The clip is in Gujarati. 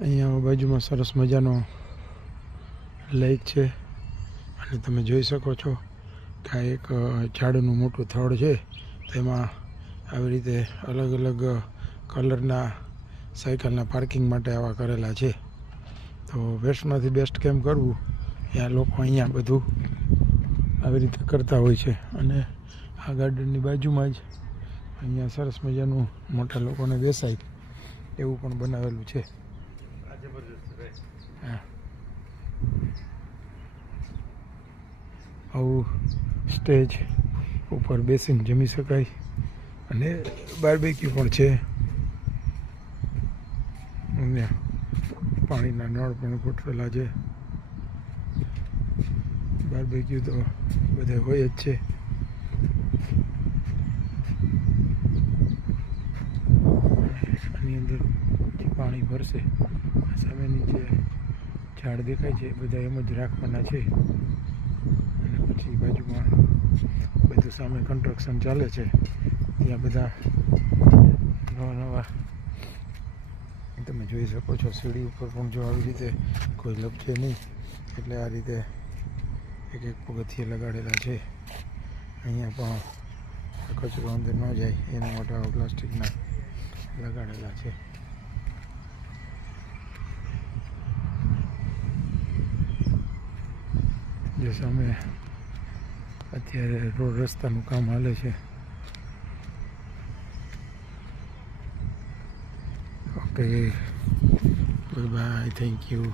અહીંયા બાજુમાં સરસ મજાનો લેક છે અને તમે જોઈ શકો છો કે આ એક ઝાડનું મોટું થડ છે. તેમાં આવી રીતે અલગ અલગ કલરના સાયકલના પાર્કિંગ માટે આવા કરેલા છે. તો બેસ્ટમાંથી બેસ્ટ કેમ કરવું ત્યાં લોકો અહીંયા બધું આવી રીતે કરતા હોય છે. અને આ ગાર્ડનની બાજુમાં જ અહીંયા સરસ મજાનું મોટા લોકોને બેસાય એવું પણ બનાવેલું છે. હા, આવું સ્ટેજ ઉપર બેસીને જમી શકાય અને બાર્બેક્યુ પણ છે. અને પાણીના નળ પણ ગોઠવેલા છે. બાર્બેક્યુ તો બધે હોય જ છે. આની અંદર જે પાણી ભરશે સામેની જે ઝાડ દેખાય છે બધા એમ જ રાખવાના છે. અને પછી બાજુમાં બધું સામે કન્સ્ટ્રક્શન ચાલે છે. ત્યાં બધા નવા તમે જોઈ શકો છો. સીડી ઉપર પણ જો આવી રીતે કોઈ લપકે નહીં એટલે આ રીતે એક એક પગથિયે લગાડેલા છે. અહીંયા પણ કચરો અંદર ન જાય એના માટે આવા પ્લાસ્ટિકના લગાડેલા છે. જે સામે અત્યારે રોડ રસ્તાનું કામ હાલે છે. Okay, bye, thank you.